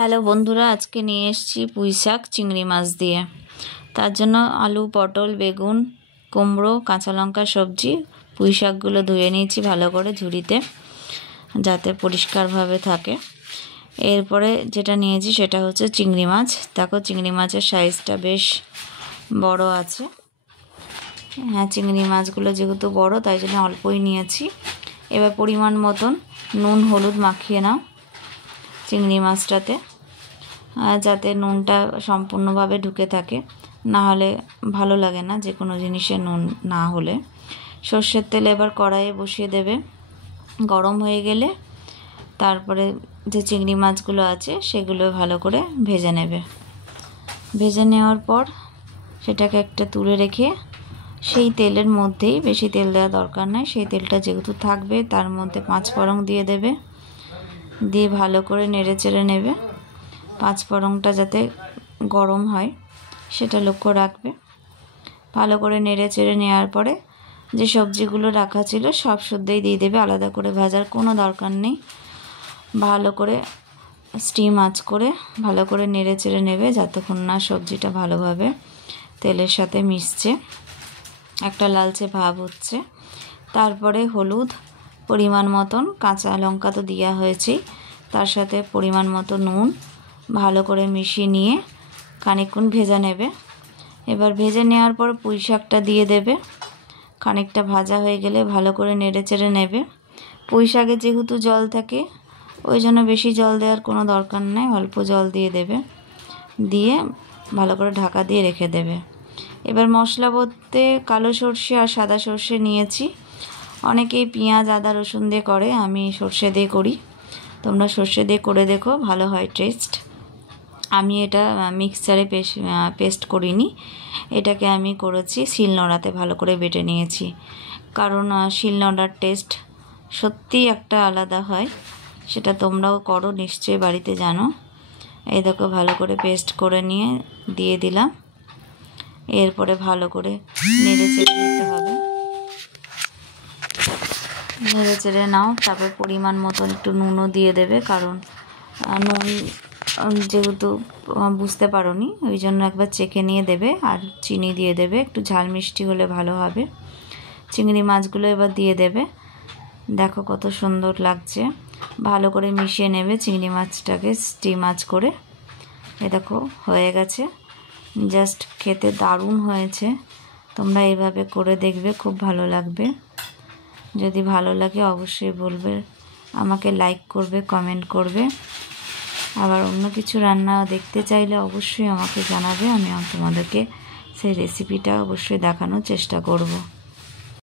Hello বন্ধুরা, আজকে নিয়ে এসেছি পুঁই শাক চিংড়ি মাছ দিয়ে। তার জন্য আলু, পটল, বেগুন, কুমড়ো, কাঁচা লঙ্কা সবজি, পুঁই শাকগুলো ধুয়ে নিয়েছি ভালো করে ঝুড়িতে, যাতে পরিষ্কারভাবে থাকে। এরপরে যেটা নিয়েছি সেটা হচ্ছে চিংড়ি মাছ। দেখো চিংড়ি মাছের সাইজটা বেশ বড় আছে। হ্যাঁ, চিংড়ি মাছগুলো যেহেতু বড় তাই জন্য অল্পই নিয়েছি। এবার পরিমাণ মতন নুন হলুদ মাখিয়ে নাও চিংড়ি মাছটাতে, যাতে নুনটা সম্পূর্ণভাবে ঢুকে থাকে, না হলে ভালো লাগে না যে কোনো জিনিসে নুন না হলে। সর্ষের তেল এবার কড়াইয়ে বসিয়ে দেবে, গরম হয়ে গেলে তারপরে যে চিংড়ি মাছগুলো আছে সেগুলো ভালো করে ভেজে নেবে। ভেজে নেওয়ার পর সেটাকে একটা তুলে রেখে সেই তেলের মধ্যেই, বেশি তেল দেওয়া দরকার নেই, সেই তেলটা যেহেতু থাকবে তার মধ্যে 5 ফোড়ন দিয়ে দেবে, দিয়ে ভালো করে নেড়ে চেড়ে নেবে। 5 ফোড়নটা যাতে গরম হয় সেটা লক্ষ্য রাখবে। ভালো করে নেড়ে চেড়ে নেওয়ার পরে যে সবজিগুলো রাখা ছিল সব শুদ্ধই দিয়ে দেবে, আলাদা করে ভাজার কোনো দরকার নেই। ভালো করে স্টিম আঁচ করে ভালো করে নেড়ে চেড়ে নেবে যতক্ষণ না সবজিটা ভালোভাবে তেলের সাথে মিশছে, একটা লালচে ভাব হচ্ছে। তারপরে হলুদ, পরিমাণ মতন, কাঁচা লঙ্কা তো দেওয়া হয়েছেই, তার সাথে পরিমাণ মতো নুন ভালো করে মিশিয়ে নিয়ে খানিকক্ষণ ভেজে নেবে। এবার ভেজে নেওয়ার পর পুঁই শাকটা দিয়ে দেবে। খানিকটা ভাজা হয়ে গেলে ভালো করে নেড়ে চেড়ে নেবে। পুঁই শাকে যেহেতু জল থাকে ওই জন্য বেশি জল দেওয়ার কোনো দরকার নেই, অল্প জল দিয়ে দেবে, দিয়ে ভালো করে ঢাকা দিয়ে রেখে দেবে। এবার মশলা বলতে কালো সর্ষে আর সাদা সর্ষে নিয়েছি। অনেকেই পেঁয়াজ আদা রসুন দিয়ে করে, আমি সর্ষে দিয়ে করি। তোমরা সর্ষে দিয়ে করে দেখো, ভালো হয় টেস্ট। আমি এটা মিক্সচারে পেস্ট করিনি, এটাকে আমি করেছি শিলনোড়াতে, ভালো করে বেটে নিয়েছি। কারণ শিলনোড়ার টেস্ট সত্যিই একটা আলাদা হয়, সেটা তোমরাও করো নিশ্চয়ই, বাড়িতে জানো। এই দেখো ভালো করে পেস্ট করে নিয়ে দিয়ে দিলাম। এরপরে ভালো করে নেড়ে চেড়ে নিতে হবে। নেড়ে চেড়ে নাও, তারপর পরিমাণ মতন একটু নুনও দিয়ে দেবে, কারণ নুন যেহেতু বুঝতে পারোনি ওই জন্য একবার চেখে নিয়ে দেবে। আর চিনি দিয়ে দেবে, একটু ঝাল মিষ্টি হলে ভালো হবে। চিংড়ি মাছগুলো এবার দিয়ে দেবে। দেখো কত সুন্দর লাগছে। ভালো করে মিশিয়ে নেবে চিংড়ি মাছটাকে স্টিম আঁচ করে। এ দেখো হয়ে গেছে, জাস্ট খেতে দারুণ হয়েছে। তোমরা এইভাবে করে দেখবে, খুব ভালো লাগবে। যদি ভালো লাগে অবশ্যই বলবে, আমাকে লাইক করবে, কমেন্ট করবে। আবার অন্য কিছু রান্না দেখতে চাইলে অবশ্যই আমাকে জানাবে, আমি তোমাদেরকে সেই রেসিপিটা অবশ্যই দেখানোর চেষ্টা করব।